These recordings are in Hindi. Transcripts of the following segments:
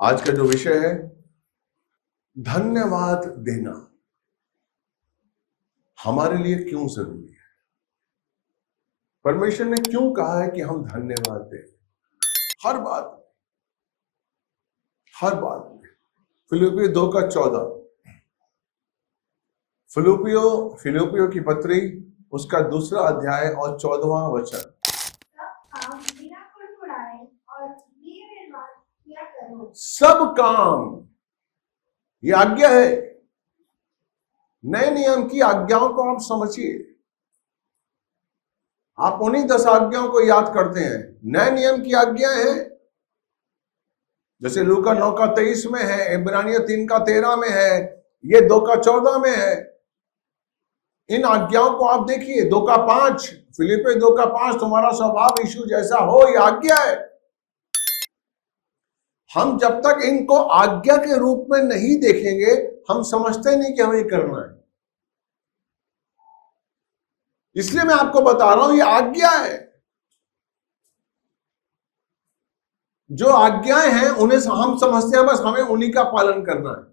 आज का जो विषय है धन्यवाद देना हमारे लिए क्यों जरूरी है। परमेश्वर ने क्यों कहा है कि हम धन्यवाद दें हर बात में। फिलिपियो 2:14 फिलिपियो की पत्री उसका 2 अध्याय और 14वां वचन। सब काम, ये आज्ञा है। नए नियम की आज्ञाओं को आप समझिए। आप उन्हीं 10 आज्ञाओं को याद करते हैं। नए नियम की आज्ञा है जैसे लूका 9:23 में है, इब्रानियों 3:13 में है, ये 2:14 में है। इन आज्ञाओं को आप देखिए। 2:5 फिलिपियो 2:5 तुम्हारा स्वभाव यीशु जैसा हो, ये आज्ञा है। हम जब तक इनको आज्ञा के रूप में नहीं देखेंगे हम समझते नहीं कि हमें करना है। इसलिए मैं आपको बता रहा हूं ये आज्ञा है। जो आज्ञाएं हैं उन्हें हम समझते हैं बस हमें उन्हीं का पालन करना है,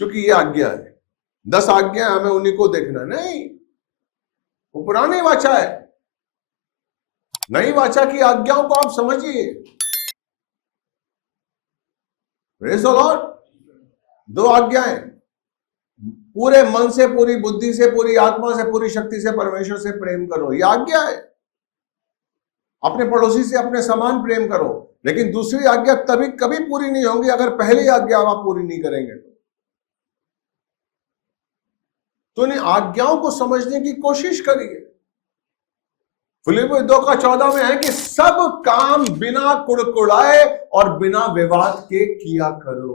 क्योंकि ये आज्ञा है। 10 आज्ञा हमें उन्हीं को देखना नहीं। वो पुरानी वाचा है। नई वाचा की आज्ञाओं को आप समझिए। Praise the Lord. 2 आज्ञाएं, पूरे मन से, पूरी बुद्धि से, पूरी आत्मा से, पूरी शक्ति से परमेश्वर से प्रेम करो, यह आज्ञा है। अपने पड़ोसी से अपने समान प्रेम करो। लेकिन दूसरी आज्ञा तभी कभी पूरी नहीं होगी अगर पहली आज्ञा आप पूरी नहीं करेंगे। तो इन आज्ञाओं को समझने की कोशिश करिए। फिलिपियो 2:14 में है कि सब काम बिना कुड़कुड़ाए और बिना विवाद के किया करो।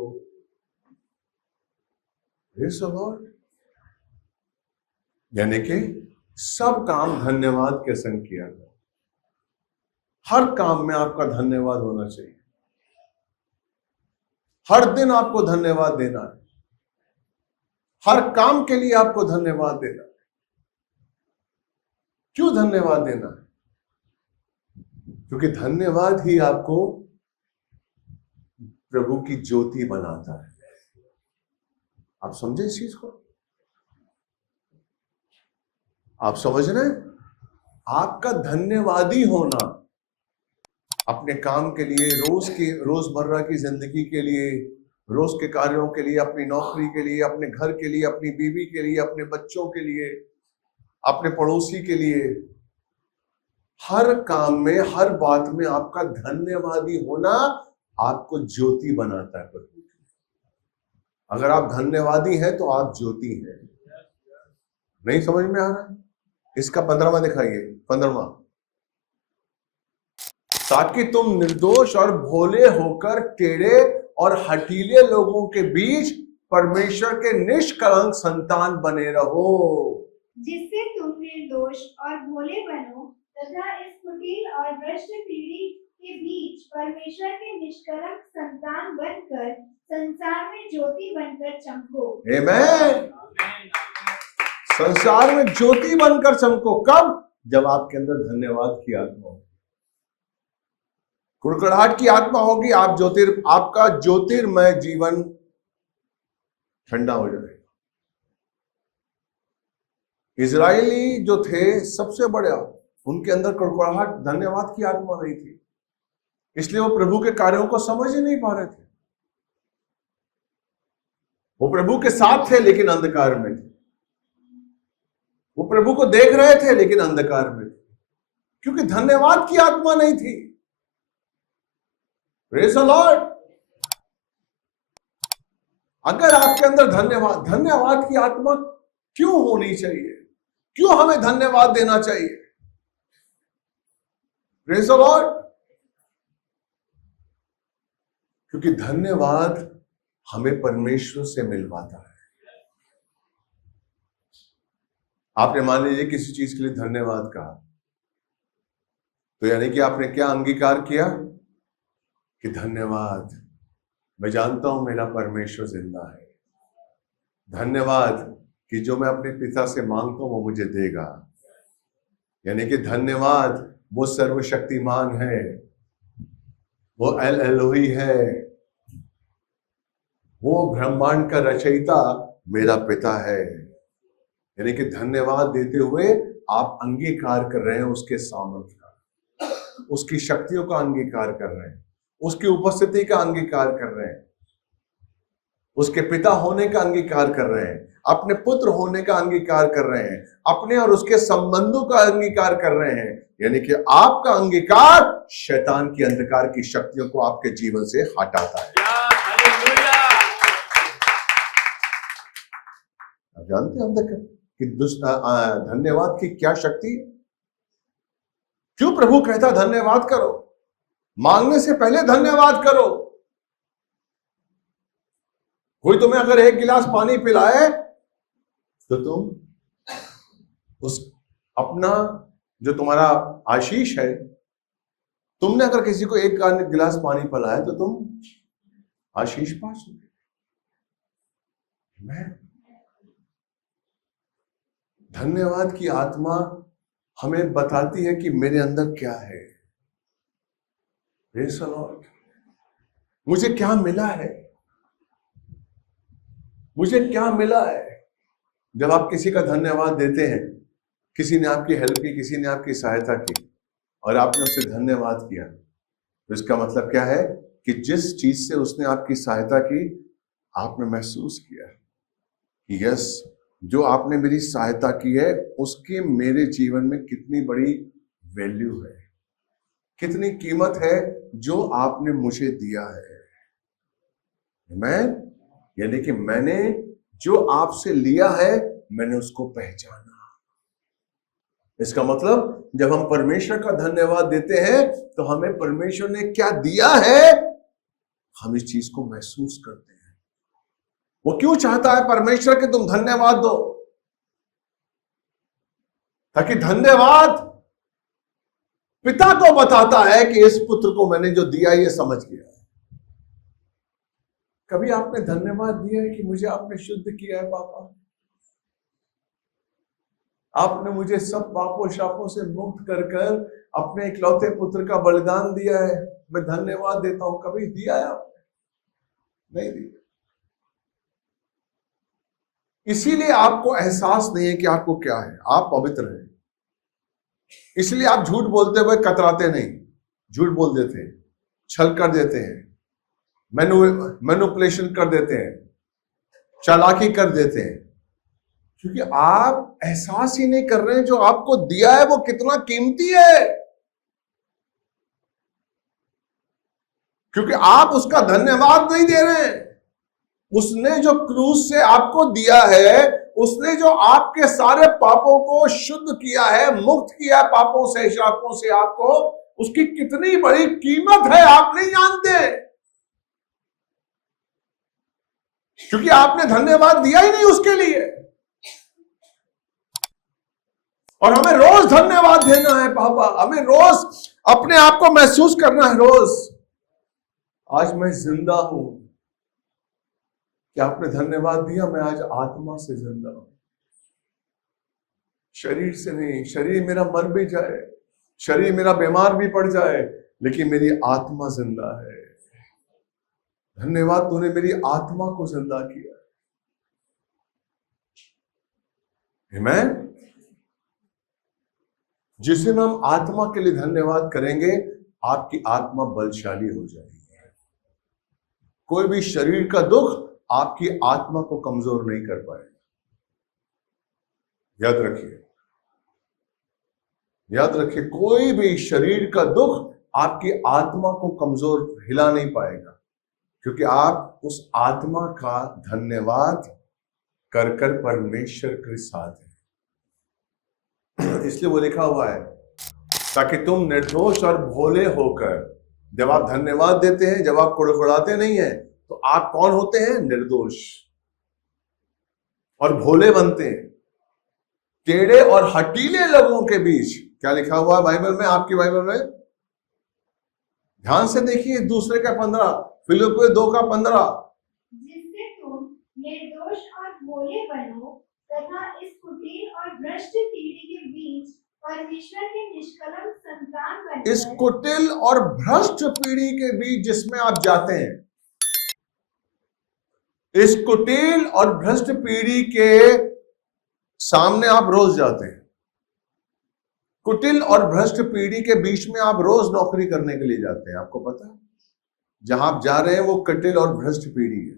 यानी कि सब काम धन्यवाद के संग किया करो। हर काम में आपका धन्यवाद होना चाहिए। हर दिन आपको धन्यवाद देना है। हर काम के लिए आपको धन्यवाद देना है। क्यों धन्यवाद देना है? क्योंकि धन्यवाद ही आपको प्रभु की ज्योति बनाता है। आप समझे इस चीज को? आप समझ रहे हैं? आपका धन्यवादी होना अपने काम के लिए, रोजमर्रा की जिंदगी के लिए, रोज के कार्यों के लिए, अपनी नौकरी के लिए, अपने घर के लिए, अपनी बीवी के लिए, अपने बच्चों के लिए, अपने पड़ोसी के लिए, हर काम में, हर बात में आपका धन्यवादी होना आपको ज्योति बनाता है प्रभु। अगर आप धन्यवादी हैं तो आप ज्योति हैं। नहीं समझ में आ रहा है? इसका 15वां दिखाइए। 15वां, ताकि तुम निर्दोष और भोले होकर टेढ़े और हठीले लोगों के बीच परमेश्वर के निष्कलंक संतान बने रहो, जिससे तुम निर्दोष और भोले बनो तथा इस कुटिल और भ्रष्ट पीढ़ी के बीच परमेश्वर के निष्कलंक संतान बनकर संसार में ज्योति बनकर चमको। आमीन। संसार में ज्योति बनकर चमको। कब? जब आपके अंदर धन्यवाद की आत्मा हो। कुड़कुड़ाहट की आत्मा होगी, आपका ज्योतिर्मय जीवन ठंडा हो जाएगा। इजरायली जो थे सबसे बड़े, उनके अंदर कुड़कुड़ाहट, धन्यवाद की आत्मा नहीं थी। इसलिए वो प्रभु के कार्यों को समझ ही नहीं पा रहे थे। वो प्रभु के साथ थे लेकिन अंधकार में थे। वो प्रभु को देख रहे थे लेकिन अंधकार में थे, क्योंकि धन्यवाद की आत्मा नहीं थी। Praise the Lord. अगर आपके अंदर धन्यवाद की आत्मा क्यों होनी चाहिए? क्यों हमें धन्यवाद देना चाहिए? Praise the Lord. क्योंकि धन्यवाद हमें परमेश्वर से मिलवाता है। आपने मान लीजिए किसी चीज के लिए धन्यवाद कहा, तो यानी कि आपने क्या अंगीकार किया कि धन्यवाद, मैं जानता हूं मेरा परमेश्वर जिंदा है। धन्यवाद कि जो मैं अपने पिता से मांगता हूं वो मुझे देगा। यानी कि धन्यवाद, वो सर्वशक्तिमान है, वो एल एलोही है, वो ब्रह्मांड का रचयिता मेरा पिता है। यानी कि धन्यवाद देते हुए आप अंगीकार कर रहे हैं उसके सामर्थ्य का, उसकी शक्तियों का अंगीकार कर रहे हैं, उसकी उपस्थिति का अंगीकार कर रहे हैं, उसके पिता होने का अंगीकार कर रहे हैं, अपने पुत्र होने का अंगीकार कर रहे हैं, अपने और उसके संबंधों का अंगीकार कर रहे हैं। यानी कि आपका अंगीकार शैतान की अंधकार की शक्तियों को आपके जीवन से हटाता है। आप जानते हैं अंधकार कि धन्यवाद की क्या शक्ति है? क्यों प्रभु कहता धन्यवाद करो, मांगने से पहले धन्यवाद करो। कोई तुम्हें अगर एक गिलास पानी पिलाए तो तुम उस अपना जो तुम्हारा आशीष है, तुमने अगर किसी को एक गिलास पानी पिलाया तो तुम आशीष पा सकते। मैं धन्यवाद की आत्मा हमें बताती है कि मेरे अंदर क्या है, प्रेज़ द लॉर्ड, मुझे क्या मिला है, मुझे क्या मिला है। जब आप किसी का धन्यवाद देते हैं, किसी ने आपकी हेल्प की, किसी ने आपकी सहायता की और आपने उसे धन्यवाद किया, तो इसका मतलब क्या है कि जिस चीज से उसने आपकी सहायता की, आपने महसूस किया कि यस, जो आपने मेरी सहायता की है उसकी मेरे जीवन में कितनी बड़ी वैल्यू है, कितनी कीमत है जो आपने मुझे दिया है। मैं यानी कि मैंने जो आपसे लिया है मैंने उसको पहचाना। इसका मतलब जब हम परमेश्वर का धन्यवाद देते हैं तो हमें परमेश्वर ने क्या दिया है हम इस चीज को महसूस करते हैं। वो क्यों चाहता है परमेश्वर कि तुम धन्यवाद दो? ताकि धन्यवाद पिता को बताता है कि इस पुत्र को मैंने जो दिया ये समझ गया है। कभी आपने धन्यवाद दिया है कि मुझे आपने शुद्ध किया है पापा, आपने मुझे सब पापों शापों से मुक्त कर कर अपने इकलौते पुत्र का बलिदान दिया है, मैं धन्यवाद देता हूं। कभी दिया है आपने? नहीं दिया। इसीलिए आपको एहसास नहीं है कि आपको क्या है। आप पवित्र हैं, इसलिए आप झूठ बोलते हुए कतराते नहीं। झूठ बोल देते हैं, छल कर देते हैं, मैनिपुलेशन कर देते हैं, चालाकी कर देते हैं, क्योंकि आप एहसास ही नहीं कर रहे हैं जो आपको दिया है वो कितना कीमती है। क्योंकि आप उसका धन्यवाद नहीं दे रहे हैं। उसने जो क्रूस से आपको दिया है, उसने जो आपके सारे पापों को शुद्ध किया है, मुक्त किया है पापों से, शापों से आपको, उसकी कितनी बड़ी कीमत है आप नहीं जानते, क्योंकि आपने धन्यवाद दिया ही नहीं उसके लिए। और हमें रोज धन्यवाद देना है पापा, हमें रोज अपने आप को महसूस करना है। रोज आज मैं जिंदा हूं, क्या आपने धन्यवाद दिया? मैं आज आत्मा से जिंदा हूं, शरीर से नहीं। शरीर मेरा मर भी जाए, शरीर मेरा बीमार भी पड़ जाए, लेकिन मेरी आत्मा जिंदा है। धन्यवाद, तूने मेरी आत्मा को जिंदा किया। आमीन। जिस दिन हम आत्मा के लिए धन्यवाद करेंगे, आपकी आत्मा बलशाली हो जाएगी। कोई भी शरीर का दुख आपकी आत्मा को कमजोर नहीं कर पाएगा। याद रखिए, याद रखिए, कोई भी शरीर का दुख आपकी आत्मा को कमजोर हिला नहीं पाएगा, क्योंकि आप उस आत्मा का धन्यवाद कर कर परमेश्वर के साथ है। इसलिए वो लिखा हुआ है, ताकि तुम निर्दोष और भोले होकर, जब आप धन्यवाद देते हैं, जब आप कुड़कुड़ाते नहीं हैं, तो आप कौन होते हैं? निर्दोष और भोले बनते हैं। टेढ़े और हटीले लोगों के बीच, क्या लिखा हुआ है बाइबल में, आपकी बाइबल में? ध्यान से देखिए, दूसरे का 15, फिलिप्पियों 2:15, जिससे तुम निर्दोष और भोले बनो तथा इस कुटिल और भ्रष्ट पीढ़ी के बीच परमेश्वर के निष्कलंक संतान बनकर। इस कुटिल और भ्रष्ट पीढ़ी के बीच जिसमें आप जाते हैं, इस कुटिल और भ्रष्ट पीढ़ी के सामने आप रोज जाते हैं। कुटिल और भ्रष्ट पीढ़ी के बीच में आप रोज नौकरी करने के लिए जाते हैं। आपको पता है जहां आप जा रहे हैं वो कुटिल और भ्रष्ट पीढ़ी है।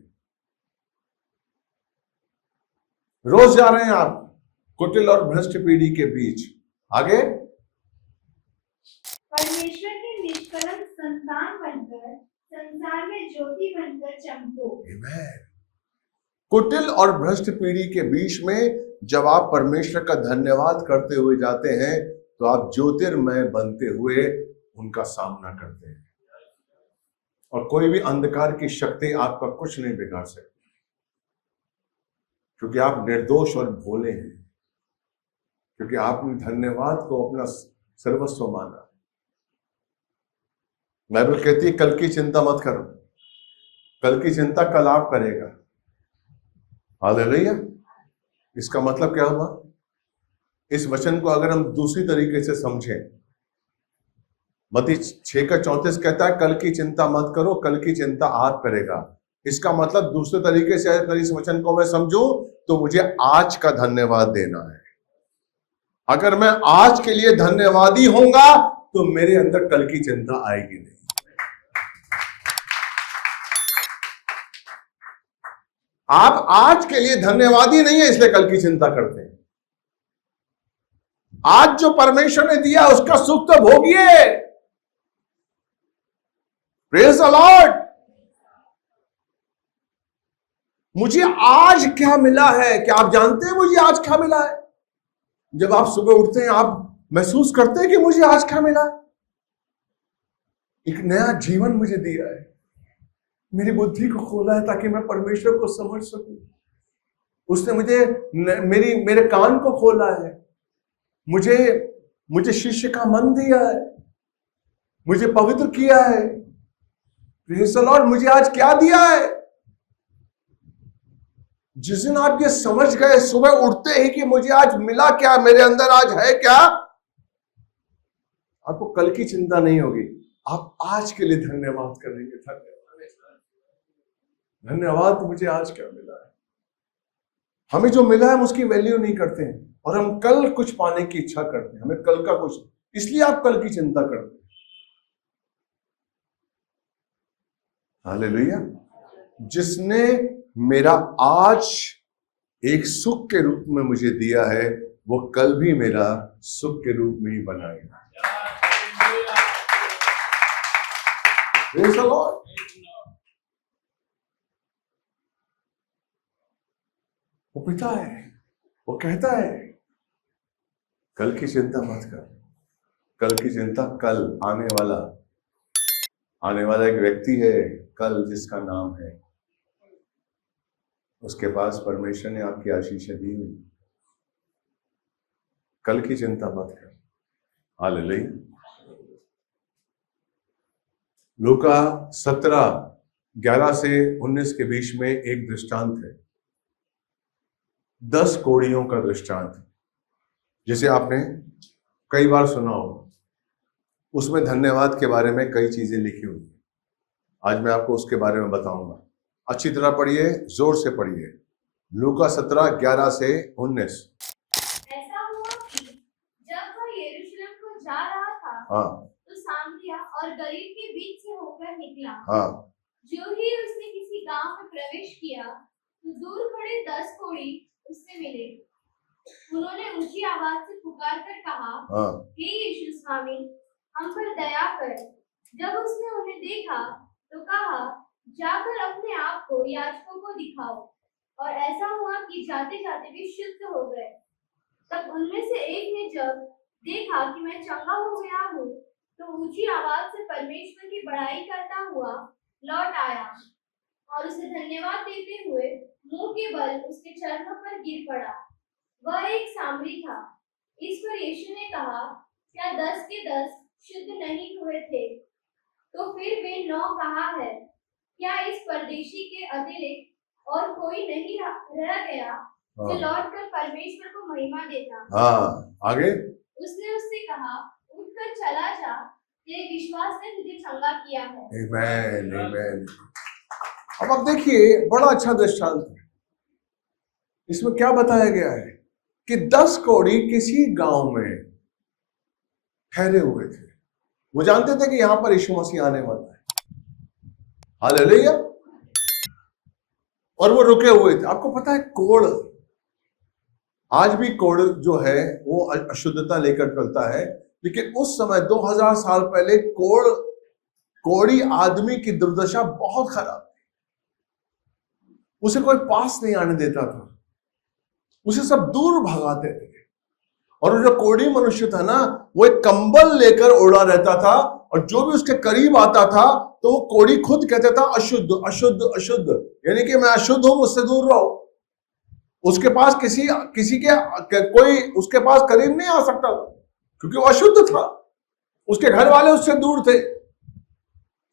रोज जा रहे हैं आप कुटिल और भ्रष्ट पीढ़ी के बीच। आगे, परमेश्वर के निष्कलंक संतान बनकर संसार में ज्योति बनकर चमको। आमीन। कुटिल और भ्रष्ट पीढ़ी के बीच में जब आप परमेश्वर का धन्यवाद करते हुए जाते हैं तो आप ज्योतिर्मय बनते हुए उनका सामना करते हैं, और कोई भी अंधकार की शक्ति आपका कुछ नहीं बिगाड़ सकती, क्योंकि आप निर्दोष और भोले हैं, क्योंकि आपने धन्यवाद को अपना सर्वस्व माना। बाइबल कहती है कल की चिंता मत करो, कल की चिंता कल आप करेगा। हालेलुया। इसका मतलब क्या हुआ? इस वचन को अगर हम दूसरी तरीके से समझें, मत्ती 6:34 कहता है कल की चिंता मत करो, कल की चिंता आप करेगा। इसका मतलब दूसरे तरीके से अगर इस वचन को मैं समझूं तो मुझे आज का धन्यवाद देना है। अगर मैं आज के लिए धन्यवादी होऊंगा तो मेरे अंदर कल की चिंता आएगी नहीं। आप आज के लिए धन्यवादी नहीं है इसलिए कल की चिंता करते हैं। आज जो परमेश्वर ने दिया उसका सुख तो भोगिए। Praise the Lord. मुझे आज क्या मिला है, क्या आप जानते हैं मुझे आज क्या मिला है? जब आप सुबह उठते हैं आप महसूस करते हैं कि मुझे आज क्या मिला है? एक नया जीवन मुझे दिया है, मेरी बुद्धि को खोला है ताकि मैं परमेश्वर को समझ सकूं। उसने मेरे कान को खोला है, मुझे शिष्य का मन दिया है, मुझे पवित्र किया है। Praise the Lord. मुझे आज क्या दिया है? जिस दिन आप ये समझ गए सुबह उठते ही कि मुझे आज मिला क्या, मेरे अंदर आज है क्या, आपको कल की चिंता नहीं होगी। आप आज के लिए धन्यवाद करेंगे। धन्यवाद मुझे आज क्या मिला है। हमें जो मिला है हम उसकी वैल्यू नहीं करते हैं, और हम कल कुछ पाने की इच्छा करते हैं, हमें कल का कुछ, इसलिए आप कल की चिंता करते हैं। हालेलुया। जिसने मेरा आज एक सुख के रूप में मुझे दिया है वो कल भी मेरा सुख के रूप में ही बनाएगा। Praise the Lord। वो पिता है, वो कहता है कल की चिंता मत कर। कल की चिंता कल आने वाला एक व्यक्ति है कल जिसका नाम है, उसके पास परमेश्वर ने आपकी आशीषें दी हुई। कल की चिंता मत कर। हालेलुया। लूका 17:11 से 19 के बीच में एक दृष्टांत है, 10 कोढ़ियों का दृष्टांत, जिसे आपने कई बार सुना होगा। उसमें धन्यवाद के बारे में कई चीजें लिखी हुई। आज मैं आपको उसके बारे में बताऊंगा। अच्छी तरह पढ़िए, जोर से पढ़िए। लूका 17:11 से 19। ऐसा हुआ कि जब वह यरूशलेम को जा रहा था, हाँ, तो सामरिया और गलील के बीच से होकर निकला। हाँ, जो ही उसने किसी गांव में प्रवेश किया तो दूर खड़े 10 कोढ़ी उससे मिले। उन्होंने ऊंची आवाज से पुकार कर कहा, हाँ, हे यीशु स्वामी, हम पर दया कर। जब उसने उन्हें देखा तो कहा, जाकर अपने आप को याजकों को दिखाओ। और ऐसा हुआ कि जाते जाते वे शुद्ध हो गए। तब उनमें से एक ने जब देखा कि मैं चंगा हो गया हूँ तो ऊंची आवाज से परमेश्वर की बड़ाई करता हुआ लौट आया और उसे धन्यवाद देते हुए मुंह के बल उसके चरणों पर गिर पड़ा। वह एक सामरी था। इस पर यीशु ने कहा, क्या 10 के 10 शुद्ध नहीं हुए थे? तो फिर वे 9 कहाँ है? क्या इस परदेशी के अतिरिक्त और कोई नहीं रह गया जो लौटकर परमेश्वर को महिमा देता? हाँ, आगे। उसने उससे कहा, उठकर चला जा, तेरे विश्वास ने तुझे चंगा किया है। आमीन, आमीन। अब आप देखिए, बड़ा अच्छा दृष्टांत है। इसमें क्या बताया गया है कि 10 कोढ़ी किसी गांव में ठहरे हुए थे। वो जानते थे कि यहां पर यीशु मसीह आने वाला है। हालेलुया। और वो रुके हुए थे। आपको पता है, कोढ़, आज भी कोढ़ जो है वो अशुद्धता लेकर चलता है, लेकिन उस समय 2000 साल पहले कोढ़ी आदमी की दुर्दशा बहुत खराब थी। उसे कोई पास नहीं आने देता था, उसे सब दूर भगाते थे। और जो कोढ़ी मनुष्य था ना, वो एक कंबल लेकर ओढ़ा रहता था, और जो भी उसके करीब आता था तो वो कोढ़ी खुद कहता था अशुद्ध अशुद्ध अशुद्ध, यानी कि मैं अशुद्ध हूं, मुझसे दूर रहो। उसके पास किसी के कोई उसके पास करीब नहीं आ सकता था, क्योंकि वो अशुद्ध था। उसके घर वाले उससे दूर थे,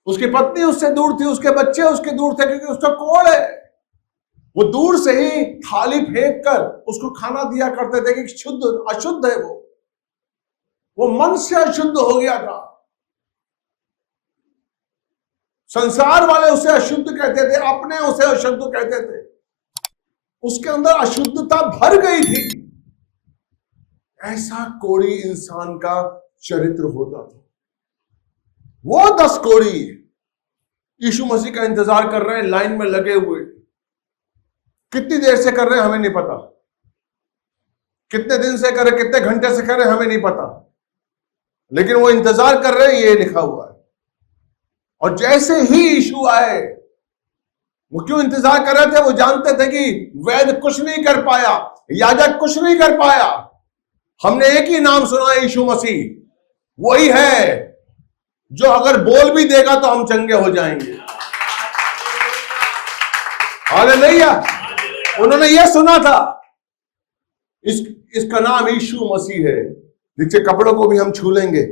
उसकी पत्नी उससे दूर थी, उसके बच्चे उसके दूर थे, क्योंकि उसका कोढ़ है। वो दूर से ही थाली फेंक कर उसको खाना दिया करते थे कि शुद्ध अशुद्ध है वो मन से अशुद्ध हो गया था। संसार वाले उसे अशुद्ध कहते थे, अपने उसे अशुद्ध कहते थे। उसके अंदर अशुद्धता भर गई थी। ऐसा कोढ़ी इंसान का चरित्र होता था। वो 10 कोढ़ी यीशु मसीह का इंतजार कर रहे हैं, लाइन में लगे हुए। कितनी देर से कर रहे हैं हमें नहीं पता, कितने दिन से कर रहे, कितने घंटे से कर रहे हमें नहीं पता, लेकिन वो इंतजार कर रहे हैं, ये लिखा हुआ है। और जैसे ही यीशु आए, वो क्यों इंतजार कर रहे थे? वो जानते थे कि वैद्य कुछ नहीं कर पाया, याजक कुछ नहीं कर पाया। हमने एक ही नाम सुना है, यीशु मसीह। वही है जो अगर बोल भी देगा तो हम चंगे हो जाएंगे। हालेलुया। उन्होंने यह सुना था, इसका नाम यीशु मसीह है, जिसके कपड़ों को भी हम छू लेंगे,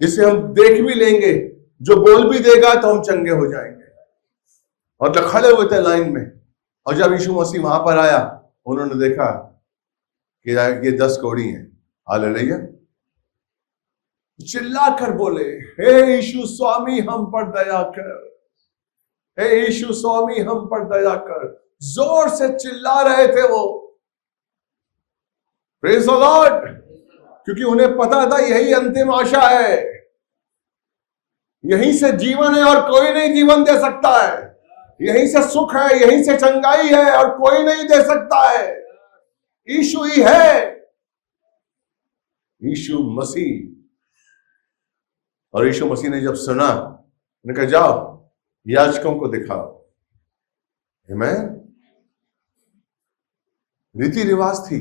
जिसे हम देख भी लेंगे, जो बोल भी देगा तो हम चंगे हो जाएंगे। और जो खड़े हुए थे लाइन में, और जब यीशु मसीह वहां पर आया, उन्होंने देखा कि ये 10 कोढ़ी हैं। हालेलुया। चिल्लाकर बोले, हे यीशु स्वामी हम पर दया कर, हे यीशु स्वामी हम पर दया कर। जोर से चिल्ला रहे थे वो। Praise the Lord. क्योंकि उन्हें पता था यही अंतिम आशा है, यहीं से जीवन है और कोई नहीं जीवन दे सकता है, यहीं से सुख है, यहीं से चंगाई है और कोई नहीं दे सकता है। यीशु ही है, यीशु मसीह। और यीशु मसीह ने जब सुना, उन्होंने कहा जाओ याजकों को दिखाओ। आमीन। रीति रिवाज थी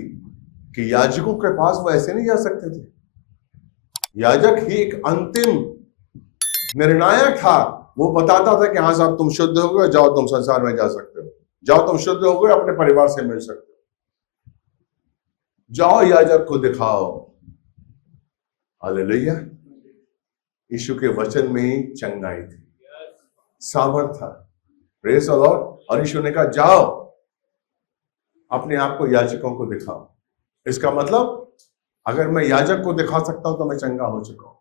कि याजकों के पास वो ऐसे नहीं जा सकते थे। याजक ही एक अंतिम निर्णायक था। वो बताता था कि हाँ साहब तुम शुद्ध हो गए, जाओ तुम संसार में जा सकते हो, जाओ तुम शुद्ध हो गए, अपने परिवार से मिल सकते हो, जाओ याजक को दिखाओ। हालेलुया। यीशु के वचन में ही चंगाई थी, सामर्थ था। Praise the Lord. और यीशु ने कहा जाओ अपने आप को याजकों को दिखाओ। इसका मतलब अगर मैं याजक को दिखा सकता हूं तो मैं चंगा हो चुका हूं।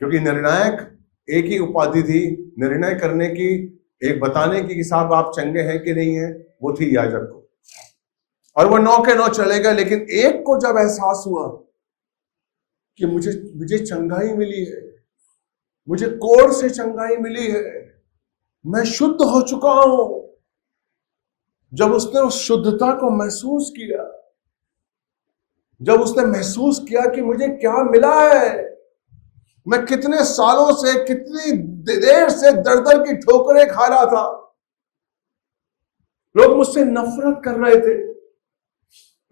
क्योंकि निर्णायक एक ही उपाधि थी, निर्णय करने की, एक बताने की कि साहब आप चंगे हैं कि नहीं है, वो थी याजक को। और वो 9 के 9 चले गए। लेकिन एक को जब एहसास हुआ कि मुझे चंगाई मिली है, मुझे कोढ़ से चंगाई मिली है, मैं शुद्ध हो चुका हूं, जब उसने उस शुद्धता को महसूस किया, जब उसने महसूस किया कि मुझे क्या मिला है, मैं कितने सालों से, कितनी देर से दर दर की ठोकरें खा रहा था, लोग मुझसे नफरत कर रहे थे,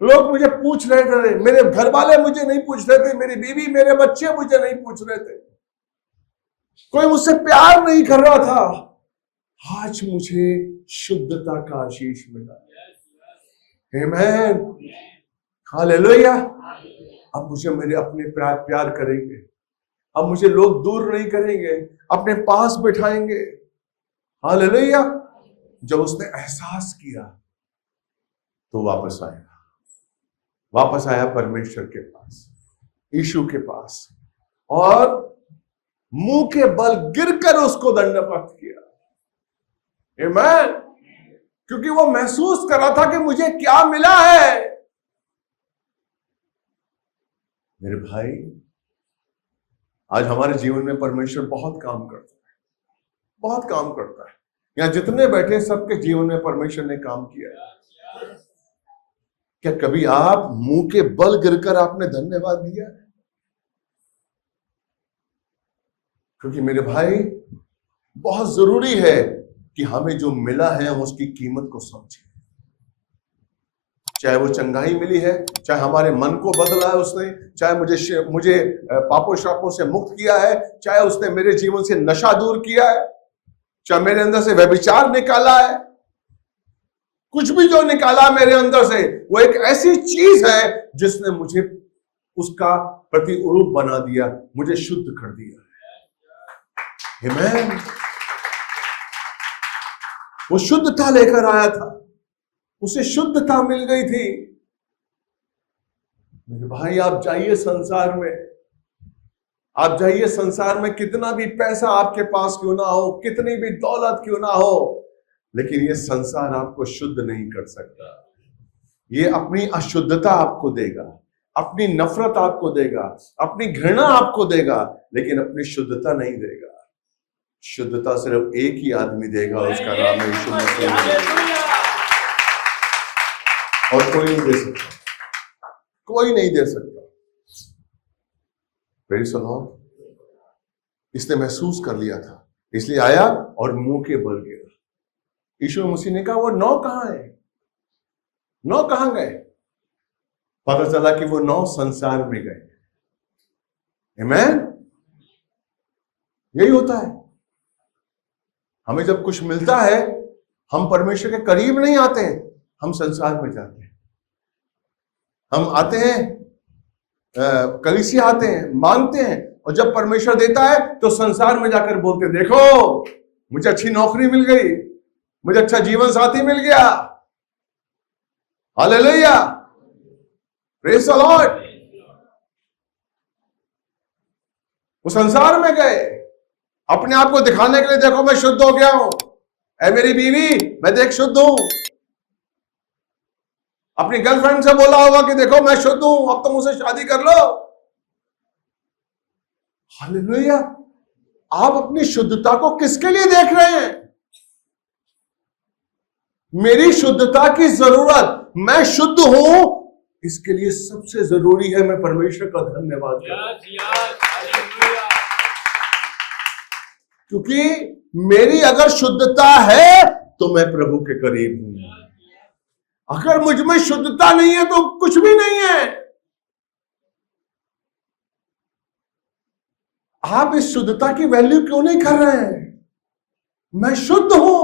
लोग मुझे पूछ रहे थे, मेरे घर वाले मुझे नहीं पूछ रहे थे, मेरी बीवी मेरे बच्चे मुझे नहीं पूछ रहे थे, कोई मुझसे प्यार नहीं कर रहा था। आज मुझे शुद्धता का आशीष मिला। आमीन। हालेलुया। अब मुझे मेरे अपने प्यार करेंगे, अब मुझे लोग दूर नहीं करेंगे, अपने पास बिठाएंगे। हालेलुया। जब उसने एहसास किया तो वापस आया परमेश्वर के पास, यीशु के पास, और मुंह के बल गिरकर उसको दंडवत किया। आमीन। क्योंकि वो महसूस कर रहा था कि मुझे क्या मिला है। मेरे भाई, आज हमारे जीवन में परमेश्वर बहुत काम करता है, बहुत काम करता है। यहां जितने बैठे सबके जीवन में परमेश्वर ने काम किया है। क्या कभी आप मुंह के बल गिरकर आपने धन्यवाद दिया है? क्योंकि मेरे भाई, बहुत जरूरी है कि हमें जो मिला है हम उसकी कीमत को समझें। चाहे वो चंगाई मिली है, चाहे हमारे मन को बदला है उसने, चाहे मुझे पापों श्रापों से मुक्त किया है, चाहे उसने मेरे जीवन से नशा दूर किया है, चाहे मेरे अंदर से व्यभिचार निकाला है, कुछ भी जो निकाला मेरे अंदर से, वो एक ऐसी चीज है जिसने मुझे उसका प्रतिरूप बना दिया, मुझे शुद्ध कर दिया। आमीन। वो शुद्धता लेकर आया था, उसे शुद्धता मिल गई थी। मेरे भाई, आप जाइए संसार में, आप जाइए संसार में, कितना भी पैसा आपके पास क्यों ना हो, कितनी भी दौलत क्यों ना हो, लेकिन ये संसार आपको शुद्ध नहीं कर सकता। ये अपनी अशुद्धता आपको देगा, अपनी नफरत आपको देगा, अपनी घृणा आपको देगा, लेकिन अपनी शुद्धता नहीं देगा। शुद्धता सिर्फ एक ही आदमी देगा, उसका नाम है यीशु मसीह। और कोई नहीं दे सकता, कोई नहीं दे सकता। Praise the Lord. इसने महसूस कर लिया था, इसलिए आया और मुंह के बल गिरा। यीशु मसीह ने कहा, वो 9 कहां है? 9 कहां गए? पता चला कि वो 9 संसार में गए। आमीन। यही होता है, हमें जब कुछ मिलता है हम परमेश्वर के करीब नहीं आते हैं, हम संसार में जाते हैं। हम आते हैं, कलीसिया आते हैं, मांगते हैं, और जब परमेश्वर देता है तो संसार में जाकर बोलते, देखो मुझे अच्छी नौकरी मिल गई, मुझे अच्छा जीवन साथी मिल गया, हालेलुया, प्रेज़ द लॉर्ड। वो संसार में गए अपने आप को दिखाने के लिए, देखो मैं शुद्ध हो गया हूं, ऐ मेरी बीवी मैं देख शुद्ध हूं। अपनी गर्लफ्रेंड से बोला होगा कि देखो मैं शुद्ध हूं, अब तुम मुझसे शादी कर लो। हालेलुया। आप अपनी शुद्धता को किसके लिए देख रहे हैं? मेरी शुद्धता की जरूरत, मैं शुद्ध हूं, इसके लिए सबसे जरूरी है मैं परमेश्वर का धन्यवाद करूं। क्योंकि मेरी अगर शुद्धता है तो मैं प्रभु के करीब हूं। अगर मुझ में शुद्धता नहीं है तो कुछ भी नहीं है। आप इस शुद्धता की वैल्यू क्यों नहीं कर रहे हैं? मैं शुद्ध हूं।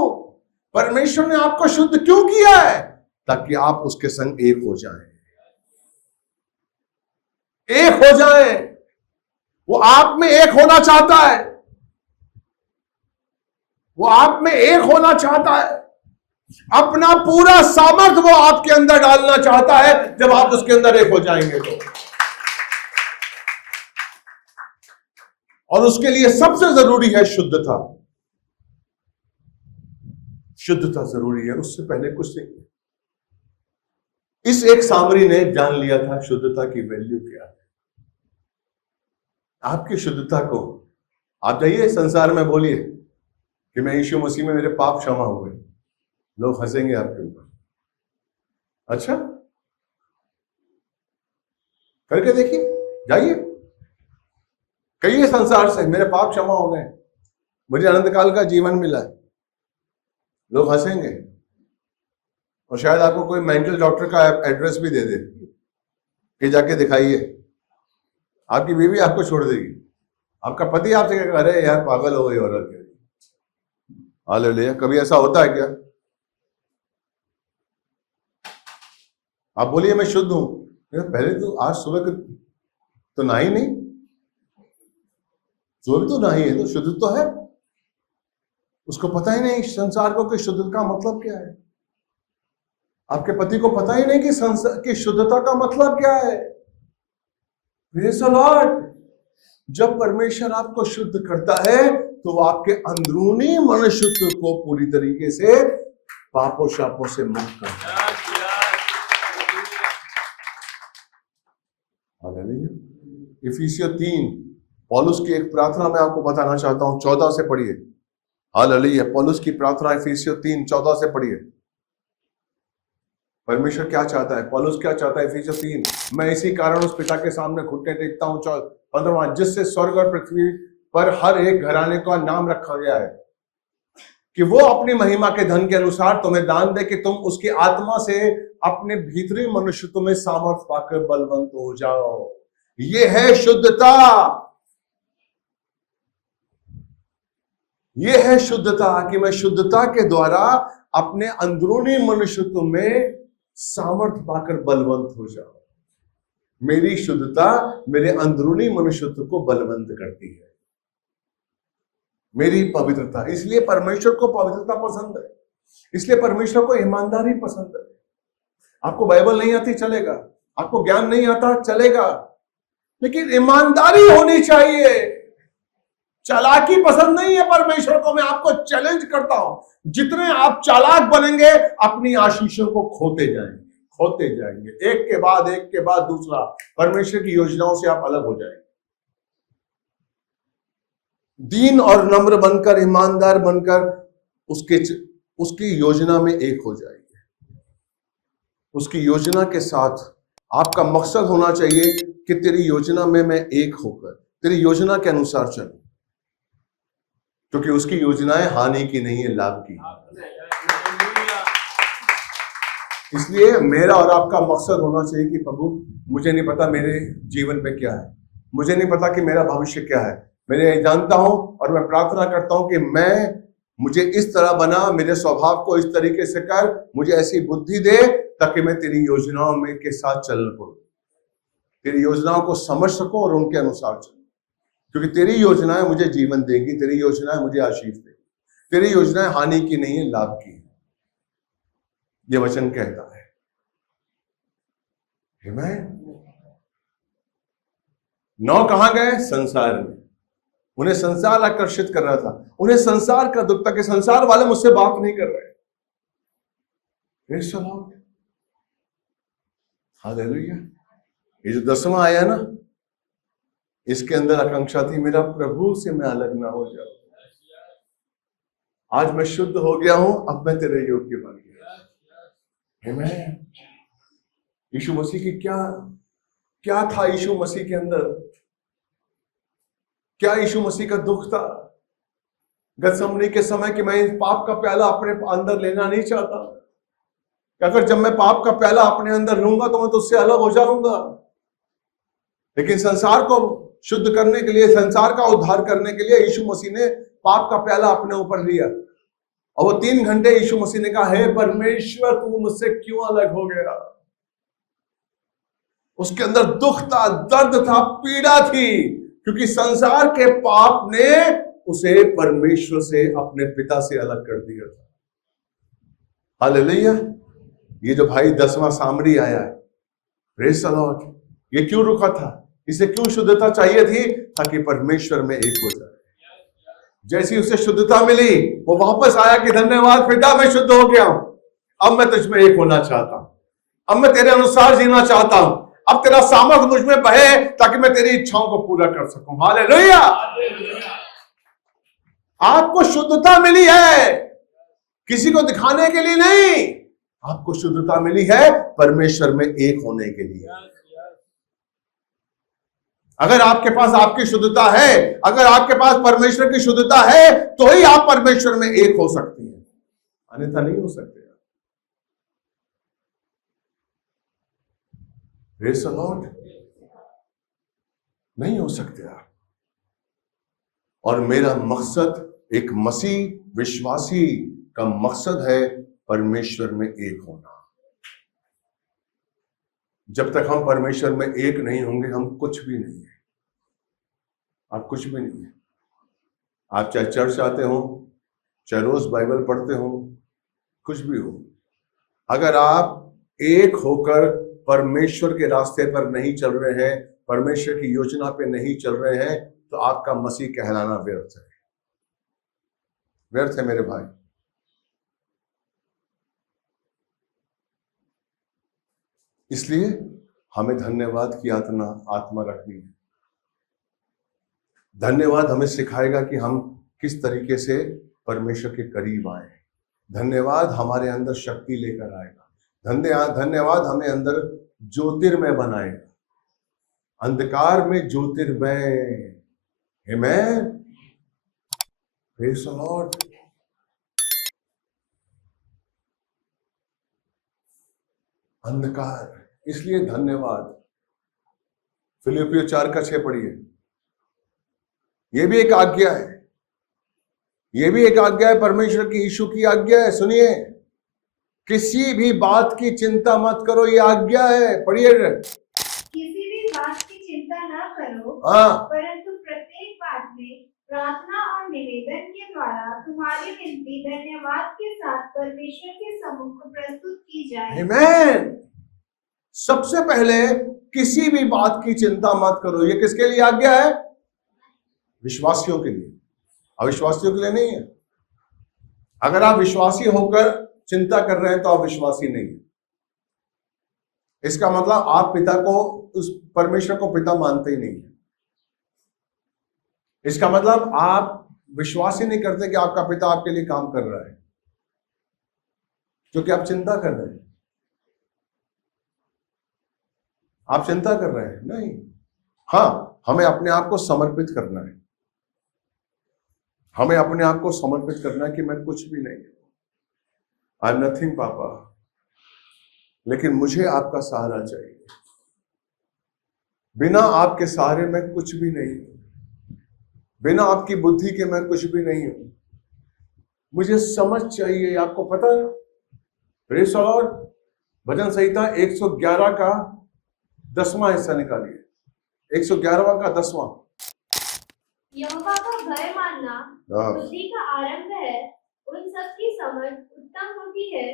परमेश्वर ने आपको शुद्ध क्यों किया है? ताकि आप उसके संग एक हो जाएं, एक हो जाएं। वो आप में एक होना चाहता है, वो आप में एक होना चाहता है। अपना पूरा सामर्थ वो आपके अंदर डालना चाहता है। जब आप उसके अंदर एक हो जाएंगे तो, और उसके लिए सबसे जरूरी है शुद्धता। शुद्धता जरूरी है, उससे पहले कुछ नहीं। इस एक सामरी ने जान लिया था शुद्धता की वैल्यू क्या है। आपकी शुद्धता को आप जाइए संसार में बोलिए कि मैं यीशु मसीह में मेरे पाप क्षमा हो गए, लोग हंसेंगे आपके ऊपर। अच्छा, करके देखिए, जाइए कहिए संसार से मेरे पाप क्षमा हो गए, मुझे अनंत काल का जीवन मिला है। लोग हंसेंगे और शायद आपको कोई मेंटल डॉक्टर का एड्रेस भी दे दे कि जाके दिखाइए। आपकी बीवी आपको छोड़ देगी, आपका पति आपसे कहेगा अरे यार पागल हो गई औरत। हालेलुया। कभी ऐसा होता है क्या? आप बोलिए मैं शुद्ध हूं, पहले तो आज सुबह तो नहा ही नहीं, सुबह तो नहा ही है तो शुद्ध तो है। उसको पता ही नहीं संसार को कि शुद्धता का मतलब क्या है। आपके पति को पता ही नहीं कि शुद्धता का मतलब क्या है। Praise the Lord. जब परमेश्वर आपको शुद्ध करता है तो वो आपके अंदरूनी मनुष्यत्व को पूरी तरीके से पापों शापों से मुक्त करता है। इफिसियों 3, पौलुस की एक प्रार्थना मैं आपको बताना चाहता हूं, 14 से पढ़िए। हालेलुया। पौलुस की प्रार्थना इफिसियों 3, 14 से पढ़िए। परमेश्वर क्या चाहता है, पौलुस क्या चाहता है? इफिसियों 3, मैं इसी कारण उस पिता के सामने घुटने टेकता हूं, 15वां, जिससे स्वर्ग और पृथ्वी पर हर एक घराने का नाम रखा गया है, कि वो अपनी महिमा के धन के अनुसार तुम्हें दान दे कि तुम उसकी आत्मा से अपने भीतरी मनुष्यत्व में सामर्थ पाकर बलवंत हो जाओ। ये है शुद्धता, ये है शुद्धता, कि मैं शुद्धता के द्वारा अपने अंदरूनी मनुष्यत्व में सामर्थ पाकर बलवंत हो जाऊं। मेरी शुद्धता मेरे अंदरूनी मनुष्यत्व को बलवंत करती है, मेरी पवित्रता। इसलिए परमेश्वर को पवित्रता पसंद है, इसलिए परमेश्वर को ईमानदारी पसंद है। आपको बाइबल नहीं आती चलेगा, आपको ज्ञान नहीं आता चलेगा, लेकिन ईमानदारी होनी चाहिए। चालाकी पसंद नहीं है परमेश्वर को। मैं आपको चैलेंज करता हूं, जितने आप चालाक बनेंगे अपनी आशीषों को खोते जाएंगे, एक के बाद दूसरा। परमेश्वर की योजनाओं से आप अलग हो जाएंगे। दीन और नम्र बनकर, ईमानदार बनकर उसकी योजना में एक हो जाएंगे। उसकी योजना के साथ आपका मकसद होना चाहिए कि तेरी योजना में मैं एक होकर तेरी योजना के अनुसार चलूं, क्योंकि उसकी योजनाएं हानि की नहीं है, लाभ की। इसलिए मेरा और आपका मकसद होना चाहिए कि प्रभु, मुझे नहीं पता मेरे जीवन पे क्या है, मुझे नहीं पता कि मेरा भविष्य क्या है, मैं जानता हूं और मैं प्रार्थना करता हूं कि मुझे इस तरह बना, मेरे स्वभाव को इस तरीके से कर, मुझे ऐसी बुद्धि दे ताकि मैं तेरी योजनाओं में के साथ चल पड़ूं, तेरी योजनाओं को समझ सकूं और उनके अनुसार चलूं, क्योंकि तेरी योजनाएं मुझे जीवन देगी, तेरी योजनाएं मुझे आशीष देगी, तेरी योजनाएं हानि की नहीं है, लाभ की है। ये वचन कहता है। आमीन। 9 कहां गए? संसार में। उन्हें संसार आकर्षित कर रहा था, उन्हें संसार का दुख था कि संसार वाले मुझसे बात नहीं कर रहे। हालेलुया। ये जो 10वां आया ना, इसके अंदर आकांक्षा थी, मेरा प्रभु से मैं अलग ना हो जाऊं। आज मैं शुद्ध हो गया हूं, अब मैं तेरे योग्य बन गया। आमीन। यीशु मसीह की क्या था? यीशु मसीह के अंदर क्या यीशु मसीह का दुख था? गतसमनी के समय कि मैं पाप का प्याला अपने अंदर लेना नहीं चाहता, अगर जब मैं पाप का प्याला अपने अंदर लूंगा तो मैं तो उससे अलग हो जाऊंगा। लेकिन संसार को शुद्ध करने के लिए, संसार का उद्धार करने के लिए यीशु मसीह ने पाप का प्याला अपने ऊपर लिया। और वो 3 घंटे यीशु मसीह ने कहा, हे परमेश्वर, तू मुझसे क्यों अलग हो गया? उसके अंदर दुख था, दर्द था, पीड़ा थी, क्योंकि संसार के पाप ने उसे परमेश्वर से, अपने पिता से अलग कर दिया था। हालेलुया। ये जो भाई 10वां सामरी आया है, प्रेज़ द लॉर्ड, ये क्यों रुका था? इसे क्यों शुद्धता चाहिए थी? ताकि परमेश्वर में एक हो जाए। जैसी उसे शुद्धता मिली, वो वापस आया कि धन्यवाद पिता, मैं शुद्ध हो गया हूं, अब मैं तुझ में एक होना चाहता हूं, अब मैं तेरे अनुसार जीना चाहता हूं, अब तेरा सामर्थ मुझ में बहे ताकि मैं तेरी इच्छाओं को पूरा कर सकूं। हालेलुया। आपको शुद्धता मिली है किसी को दिखाने के लिए नहीं, आपको शुद्धता मिली है परमेश्वर में एक होने के लिए। अगर आपके पास आपकी शुद्धता है, अगर आपके पास परमेश्वर की शुद्धता है, तो ही आप परमेश्वर में एक हो सकती हैं, अन्यथा नहीं हो सकते। प्रेज़ द लॉर्ड, नहीं हो सकते आप। और मेरा मकसद, एक मसीह विश्वासी का मकसद है परमेश्वर में एक होना। जब तक हम परमेश्वर में एक नहीं होंगे, हम कुछ भी नहीं है। आप कुछ भी नहीं है। आप चाहे चर्च आते हो, चाहे रोज बाइबल पढ़ते हो, कुछ भी हो, अगर आप एक होकर परमेश्वर के रास्ते पर नहीं चल रहे हैं, परमेश्वर की योजना पे नहीं चल रहे हैं, तो आपका मसीह कहलाना व्यर्थ है, व्यर्थ है मेरे भाई। इसलिए हमें धन्यवाद की आत्मा रखनी है। धन्यवाद हमें सिखाएगा कि हम किस तरीके से परमेश्वर के करीब आए। धन्यवाद हमारे अंदर शक्ति लेकर आएगा। धन्यवाद हमें अंदर ज्योतिर्मय बनाएगा, अंधकार में ज्योतिर्मय। आमेन, प्रेज़ द लॉर्ड। अंधकार, इसलिए धन्यवाद। फिलिपियों 4:6 पढ़िए। यह भी एक आज्ञा है, यह भी एक आज्ञा है, परमेश्वर की यीशु की आज्ञा है। सुनिए, किसी भी बात की चिंता मत करो, ये आज्ञा है। पढ़िए। किसी भी बात की चिंता ना करो, परंतु प्रत्येक बात में प्रार्थना और निवेदन के द्वारा तुम्हारी विनती धन्यवाद के साथ परमेश्वर के सम्मुख प्रस्तुत की जाए। आमेन। सबसे पहले किसी भी बात की चिंता मत करो। ये किसके लिए आज्ञा है? विश्वासियों के लिए, अविश्वासियों के लिए नहीं है। अगर आप विश्वासी होकर चिंता कर रहे हैं तो आप विश्वासी नहीं है। इसका मतलब आप पिता को, उस परमेश्वर को पिता मानते ही नहीं है। इसका मतलब आप विश्वास ही नहीं करते कि आपका पिता आपके लिए काम कर रहा है, क्योंकि आप चिंता कर रहे हैं। आप चिंता कर रहे हैं नहीं। हाँ, हमें अपने आप को समर्पित करना है। हमें अपने आप को समर्पित करना है कि मैं कुछ भी नहीं, आई एम नथिंग पापा, लेकिन मुझे आपका सहारा चाहिए। बिना आपके सहारे मैं कुछ भी नहीं हूं, बिना आपकी बुद्धि के मैं कुछ भी नहीं हूं। मुझे समझ चाहिए। आपको पता है, प्रेज़ द लॉर्ड, भजन संहिता 111 का 10वां हिस्सा निकालिए। 111वां का 10वां। यहोवा का भय मानना बुद्धि का आरंभ है, उन सब की समझ उत्तम होती है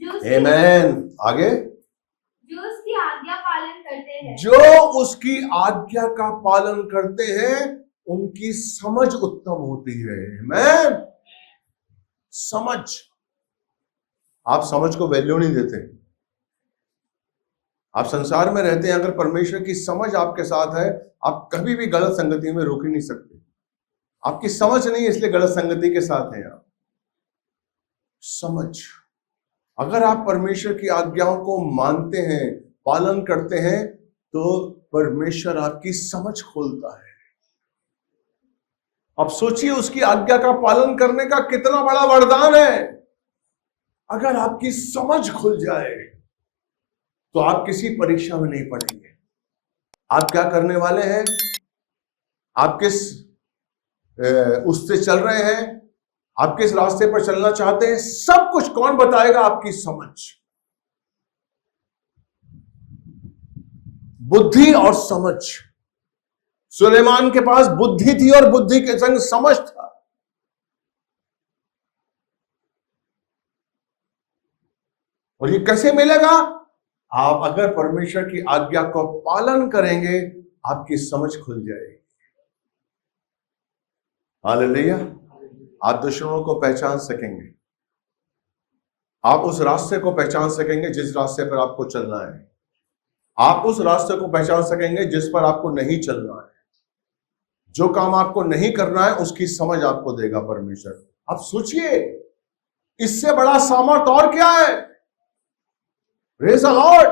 जो आमेन। आगे, जो उसकी आज्ञा पालन करते हैं। जो उसकी आज्ञा का पालन करते हैं उनकी समझ उत्तम होती है। आमेन। समझ, आप समझ को वैल्यू नहीं देते। आप संसार में रहते हैं, अगर परमेश्वर की समझ आपके साथ है, आप कभी भी गलत संगति में रुक ही नहीं सकते। आपकी समझ नहीं है, इसलिए गलत संगति के साथ हैं आप। समझ, अगर आप परमेश्वर की आज्ञाओं को मानते हैं, पालन करते हैं, तो परमेश्वर आपकी समझ खोलता है। अब सोचिए, उसकी आज्ञा का पालन करने का कितना बड़ा वरदान है। अगर आपकी समझ खुल जाए तो आप किसी परीक्षा में नहीं पड़ेंगे। आप क्या करने वाले हैं, आप किस उससे चल रहे हैं, आप किस रास्ते पर चलना चाहते हैं, सब कुछ कौन बताएगा? आपकी समझ, बुद्धि और समझ। सुलेमान के पास बुद्धि थी और बुद्धि के संग समझ था। और ये कैसे मिलेगा? आप अगर परमेश्वर की आज्ञा को पालन करेंगे, आपकी समझ खुल जाएगी। हालेलुया। आप दुश्मनों को पहचान सकेंगे, आप उस रास्ते को पहचान सकेंगे जिस रास्ते पर आपको चलना है, आप उस रास्ते को पहचान सकेंगे जिस पर आपको नहीं चलना है। जो काम आपको नहीं करना है उसकी समझ आपको देगा परमेश्वर। आप सोचिए, इससे बड़ा सामर्थ और क्या है? Praise the Lord.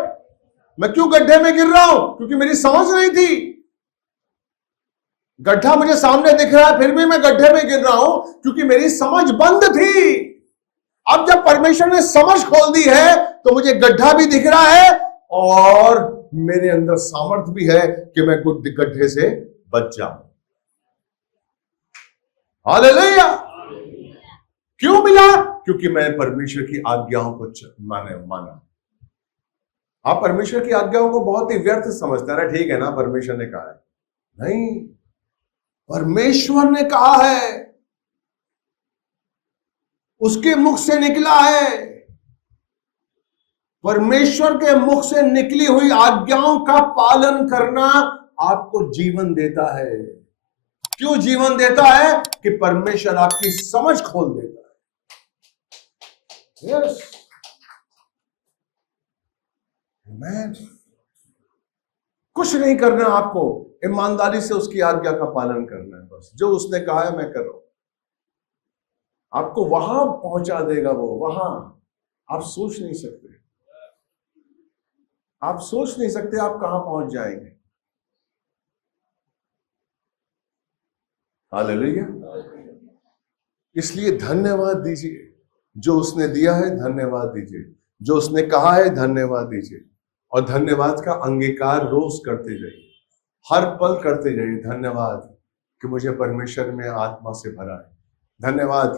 मैं क्यों गड्ढे में गिर रहा हूं? क्योंकि मेरी समझ नहीं थी। गड्ढा मुझे सामने दिख रहा है, फिर भी मैं गड्ढे में गिर रहा हूं क्योंकि मेरी समझ बंद थी। अब जब परमेश्वर ने समझ खोल दी है तो मुझे गड्ढा भी दिख रहा है और मेरे अंदर सामर्थ्य भी है कि मैं गड्ढे से बच जाऊं। हालेलुया। क्यों मिला? क्योंकि मैं परमेश्वर की आज्ञाओं को माना। आप परमेश्वर की आज्ञाओं को बहुत ही व्यर्थ समझते हैं। ठीक है ना, परमेश्वर ने कहा है। नहीं, परमेश्वर ने कहा है, उसके मुख से निकला है। परमेश्वर के मुख से निकली हुई आज्ञाओं का पालन करना आपको जीवन देता है। क्यों जीवन देता है? कि परमेश्वर आपकी समझ खोल देता है। यस मैन, कुछ नहीं करना आपको, ईमानदारी से उसकी आज्ञा का पालन करना है। बस जो उसने कहा है मैं कर रहा हूं, आपको वहां पहुंचा देगा वो। वहां आप सोच नहीं सकते, आप सोच नहीं सकते आप कहां पहुंच जाएंगे। हालेलुया। इसलिए धन्यवाद दीजिए, जो उसने दिया है धन्यवाद दीजिए, जो उसने कहा है धन्यवाद दीजिए, और धन्यवाद का अंगीकार रोज करते जाइए, हर पल करते जाइए। धन्यवाद कि मुझे परमेश्वर में आत्मा से भरा है, धन्यवाद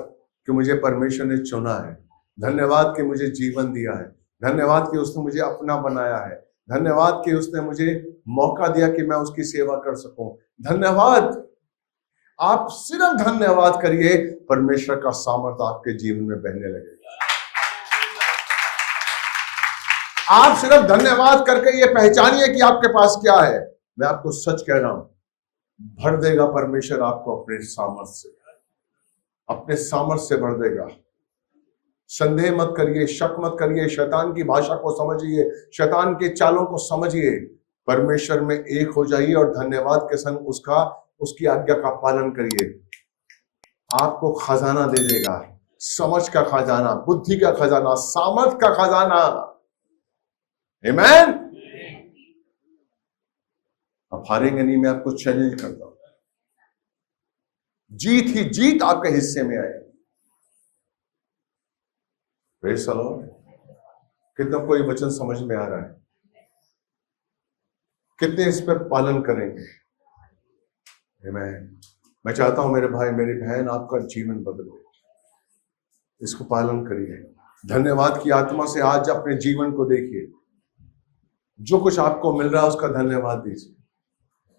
कि मुझे परमेश्वर ने चुना है, धन्यवाद कि मुझे जीवन दिया है, धन्यवाद कि उसने मुझे अपना बनाया है, धन्यवाद कि उसने मुझे मौका दिया कि मैं उसकी सेवा कर सकूं। धन्यवाद। आप सिर्फ धन्यवाद करिए, परमेश्वर का सामर्थ्य आपके जीवन में बहने लगेगा। आप सिर्फ धन्यवाद करके ये पहचानिए कि आपके पास क्या है। मैं आपको सच कह रहा हूं, भर देगा परमेश्वर आपको अपने सामर्थ्य से, अपने सामर्थ्य से भर देगा। संदेह मत करिए, शक मत करिए, शैतान की भाषा को समझिए, शैतान के चालों को समझिए, परमेश्वर में एक हो जाइए और धन्यवाद के संग उसकी आज्ञा का पालन करिए। आपको खजाना दे देगा, समझ का खजाना, बुद्धि का खजाना, सामर्थ का खजाना। आमीन। आप हारेंगे नहीं, मैं आपको चैलेंज करता हूं। जीत ही जीत आपके हिस्से में आएगी। Praise the Lord. कितना कोई वचन समझ में आ रहा है? कितने इस पर पालन करेंगे? मैं चाहता हूं मेरे भाई मेरी बहन, आपका जीवन बदले, इसको पालन करिए। धन्यवाद की आत्मा से आज अपने जीवन को देखिए। जो कुछ आपको मिल रहा है उसका धन्यवाद दीजिए।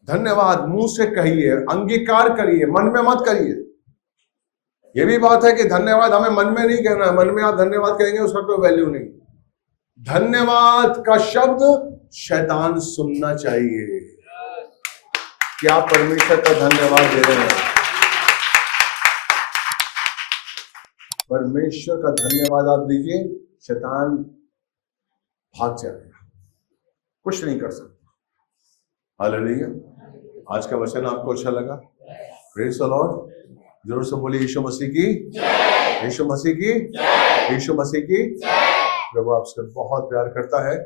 धन्यवाद मुंह से कहिए, अंगीकार करिए, मन में मत करिए। यह भी बात है कि धन्यवाद हमें मन में नहीं कहना है। मन में आप धन्यवाद कहेंगे उसका कोई वैल्यू नहीं। धन्यवाद का शब्द शैतान सुनना चाहिए कि आप परमेश्वर का धन्यवाद दे रहे हैं। परमेश्वर का धन्यवाद आप दीजिए, शैतान भाग जाएगा, कुछ नहीं कर सकता। हालेलुया। आज का वचन आपको अच्छा लगा? Praise the Lord. जरूर से बोलिए यीशु मसीह की, यीशु मसीह की, यीशु मसीह की। प्रभु आपसे बहुत प्यार करता है।